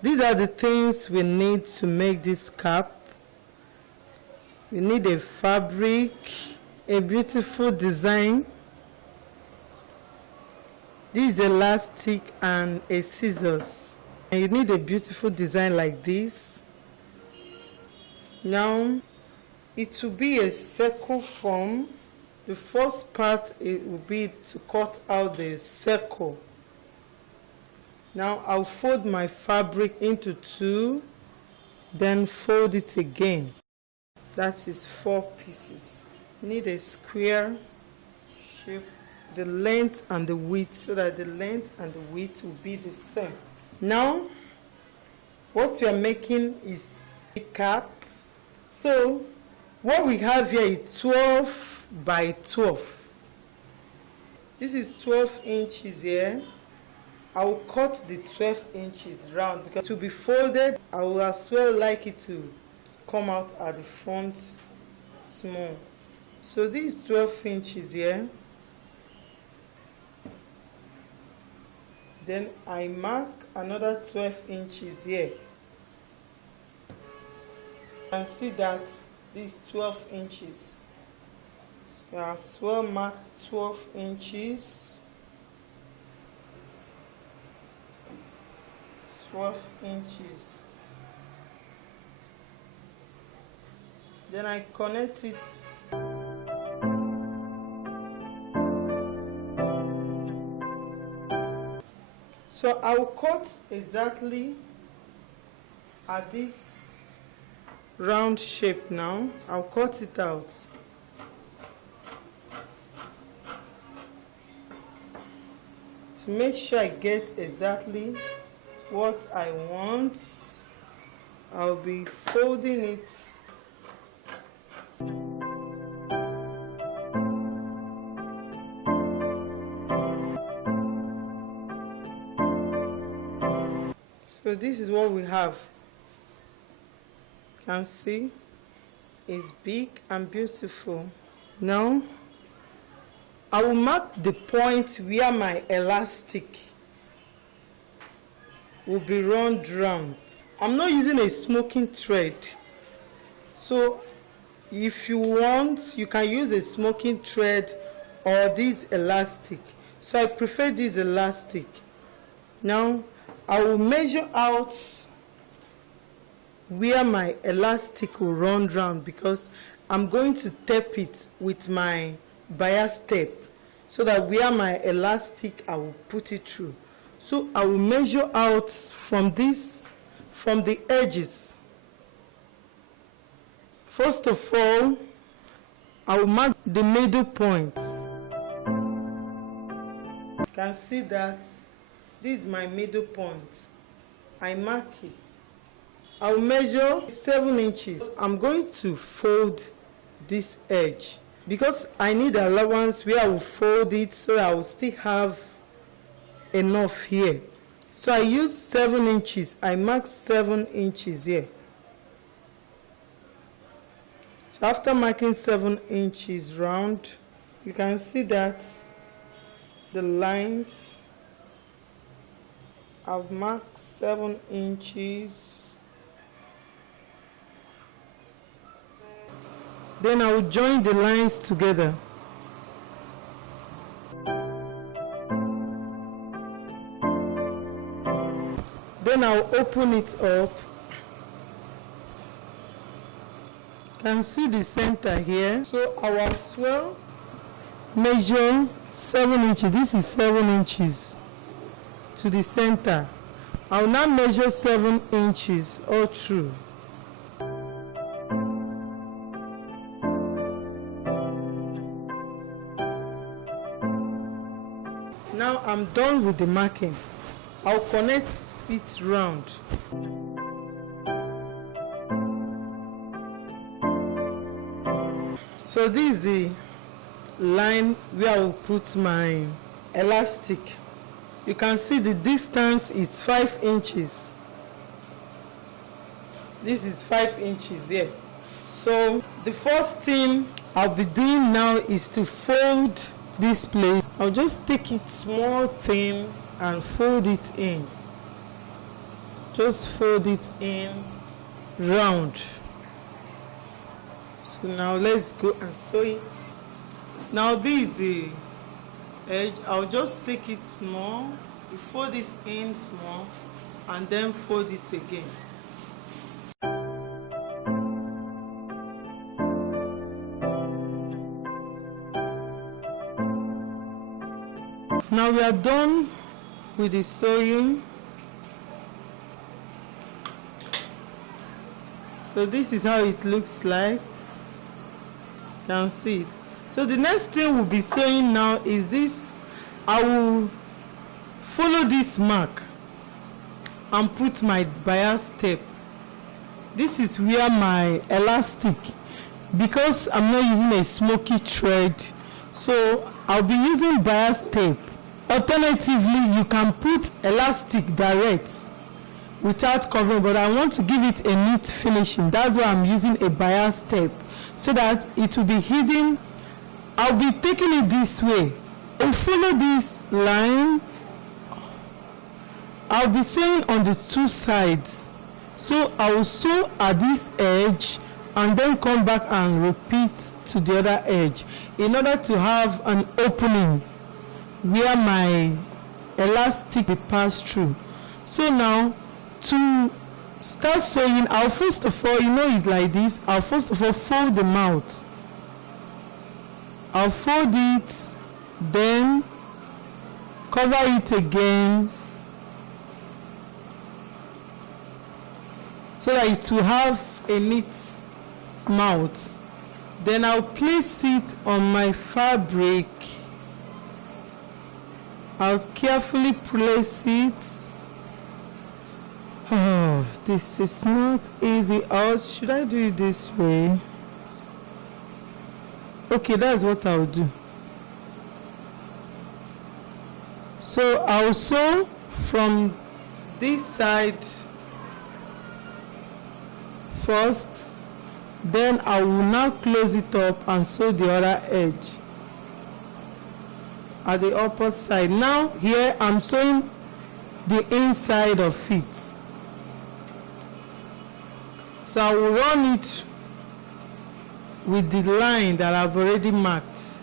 These are the things we need to make this cap. We need a fabric, a beautiful design, this elastic, and a scissors. And you need a beautiful design like this. Now it will be a circle form. The first part it will be to cut out the circle. Now I'll fold my fabric into two, then fold it again. That is 4 pieces. You need a square shape, the length and the width, so that the length and the width will be the same. Now what we are making is a cap. So what we have here is 12 by 12. This is 12 inches here. I will cut the 12 inches round because to be folded, I will as well like it to come out at the front small. So this is 12 inches here. Then I mark another 12 inches here. You can see that this is 12 inches. So I as well mark 12 inches. 12 inches. Then I connect it. So I will cut exactly at this round shape now. I'll cut it out. To make sure I get exactly what I want, I'll be folding it. So this is what we have. You can see it's big and beautiful. Now I will mark the point where my elastic will be run round. I'm not using a smoking thread, so if you want, you can use a smoking thread or this elastic. So I prefer this elastic. Now I will measure out where my elastic will run round because I'm going to tape it with my bias tape so that where my elastic I will put it through. So I will measure out from the edges. First of all, I will mark the middle point. You can see that this is my middle point. I mark it. I will measure 7 inches. I'm going to fold this edge because I need allowance where I will fold it so that I will still have enough here. So I use 7 inches. I mark 7 inches here. So after marking 7 inches round, you can see that the lines, I've marked 7 inches. Then I will join the lines together. Then I'll open it up. You can see the center here. So I will as well measure 7 inches. This is 7 inches to the center. I will now measure 7 inches all through. Now I'm done with the marking. I'll connect it round. So this is the line where I will put my elastic. You can see the distance is 5 inches. This is 5 inches here. So the first thing I'll be doing now is to fold this place. I'll just take it small thin and fold it in. just fold it in round. So now let's go and sew it. Now this is the edge. I'll just take it small, fold it in small, and then fold it again. Now we are done with the sewing. So this is how it looks like. You can see it. So the next thing we'll be sewing now is this. I will follow this mark and put my bias tape. This is where my elastic, because I'm not using a smoky thread, so I'll be using bias tape. Alternatively, you can put elastic direct without covering, but I want to give it a neat finishing. That's why I'm using a bias tape, so that it will be hidden. I'll be taking it this way. I'll follow this line. I'll be sewing on the two sides. So I will sew at this edge and then come back and repeat to the other edge in order to have an opening where my elastic will pass through. So now to start sewing, I'll first of all, it's like this. I'll first of all fold the mouth. I'll fold it, then cover it again so that it will have a neat mouth. Then I'll place it on my fabric. I'll carefully place it. Oh, this is not easy. Or should I do it this way? Okay, that's what I'll do. So I'll sew from this side first, then I will now close it up and sew the other edge at the upper side. Now here I'm sewing the inside of it. So I will run it with the line that I've already marked.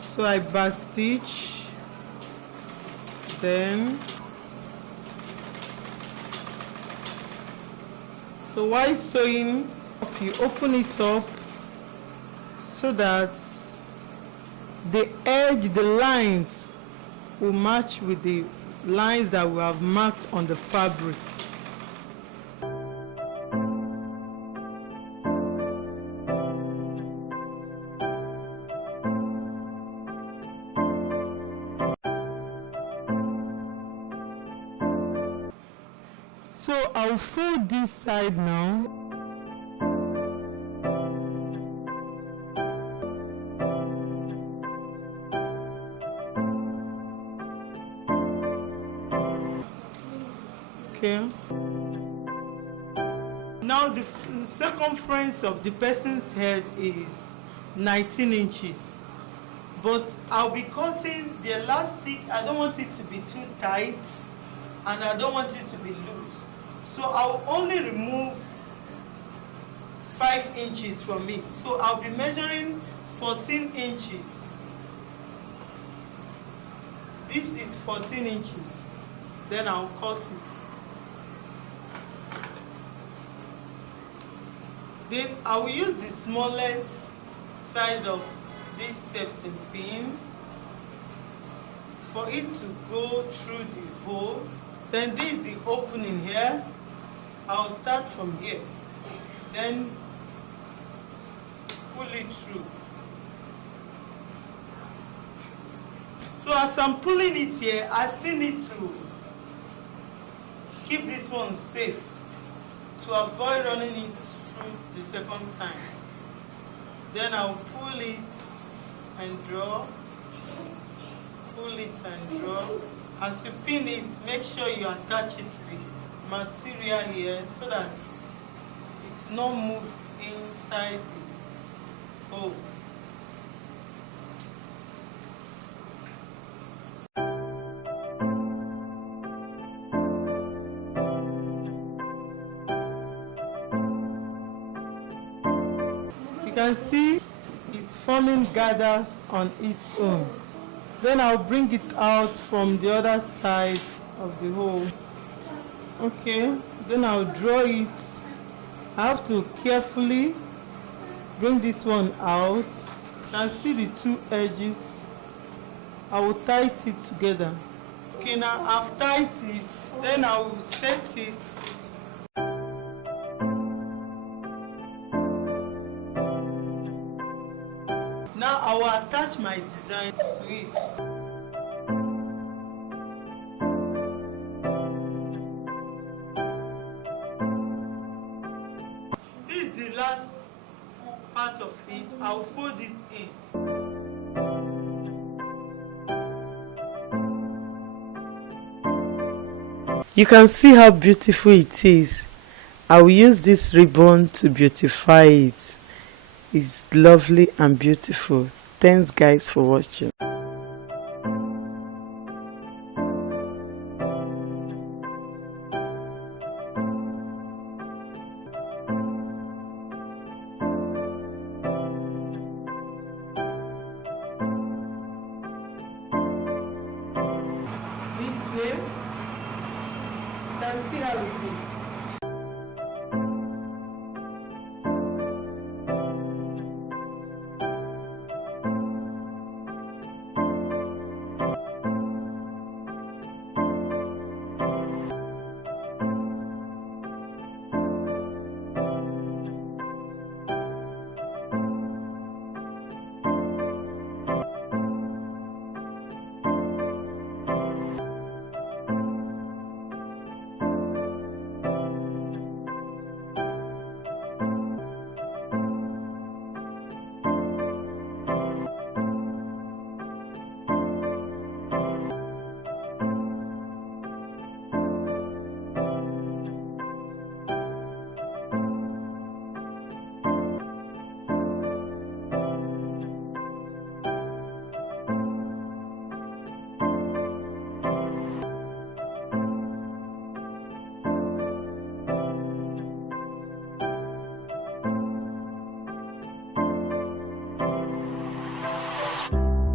So I back stitch, then so while sewing, you open it up so that the edge, the lines will match with the lines that we have marked on the fabric. So I'll fold this side now. Okay. Now the circumference of the person's head is 19 inches. But I'll be cutting the elastic. I don't want it to be too tight and I don't want it to be loose. So I'll only remove 5 inches from it. So I'll be measuring 14 inches. This is 14 inches. Then I'll cut it. Then I will use the smallest size of this safety pin for it to go through the hole. Then this is the opening here. I'll start from here, then pull it through. So as I'm pulling it here, I still need to keep this one safe to avoid running it through the second time. Then I'll pull it and draw, pull it and draw. As you pin it, make sure you attach it to the material here so that it's not move inside the hole. You can see it's forming gathers on its own. Then I'll bring it out from the other side of the hole. Okay, then I'll draw it. I have to carefully bring this one out. You can see the two edges. I will tight it together. Okay, now I've tied it. Then I will set it. Now I will attach my design to it. This is the last part of it. I'll fold it in. You can see how beautiful it is. I will use this ribbon to beautify it. It's lovely and beautiful. Thanks guys for watching. This way, you can see how it is.